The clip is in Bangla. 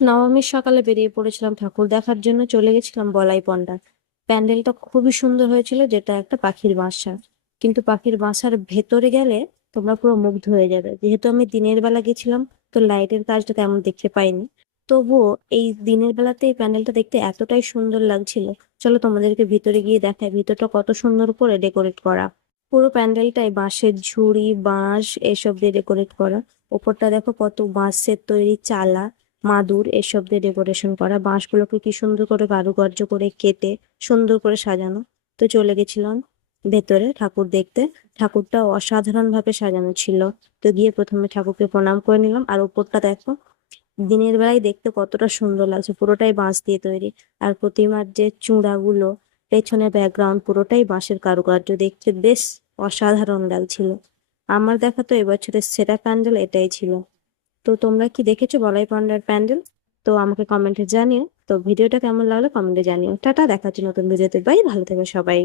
নবমীর সকালে বেরিয়ে পড়েছিলাম ঠাকুর দেখার জন্য, চলে গেছিলাম বলাই পণ্ডা। প্যান্ডেলটা খুবই সুন্দর হয়েছিল, যেটা একটা পাখির বাসা। কিন্তু পাখির বাসার ভেতরে গেলে তোমরা পুরো মুগ্ধ হয়ে যাবে। যেহেতু আমি দিনের বেলা গেছিলাম, তো লাইটের কাজটা তেমন দেখতে পাইনি। তবুও এই দিনের বেলাতে এই প্যান্ডেলটা দেখতে এতটাই সুন্দর লাগছিল। চলো তোমাদেরকে ভিতরে গিয়ে দেখাই ভিতরটা কত সুন্দর করে ডেকোরেট করা। পুরো প্যান্ডেলটাই বাঁশের ঝুড়ি, বাঁশ এসব দিয়ে ডেকোরেট করা। ওপরটা দেখো কত বাঁশের তৈরি চালা, মাদুর এসব দিয়ে ডেকোরেশন করা। বাঁশগুলোকে কি সুন্দর করে কারুকার্য করে কেটে সুন্দর করে সাজানো। তো চলে গেছিলাম ভেতরে ঠাকুর দেখতে। ঠাকুরটা অসাধারণ ভাবে সাজানো ছিল। তো গিয়ে প্রথমে ঠাকুরকে প্রণাম করে নিলাম। আর উপরটা দেখো, দিনের বেলায় দেখতে কতটা সুন্দর লাগছে, পুরোটাই বাঁশ দিয়ে তৈরি। আর প্রতিমার যে চূড়াগুলো, পেছনে ব্যাকগ্রাউন্ড পুরোটাই বাঁশের কারুকার্য, দেখতে বেশ অসাধারণ লাগছিল। আমার দেখা তো এবছরের সেরা প্যান্ডেল এটাই ছিল। তো তোমরা কি দেখেছো বলাই পান্ডার প্যান্ডেল? তো আমাকে কমেন্টে জানিও। তো ভিডিওটা কেমন লাগলো কমেন্টে জানিও। টাটা, দেখা হচ্ছে নতুন ভিডিওতে। বাই, ভালো থেকো সবাই।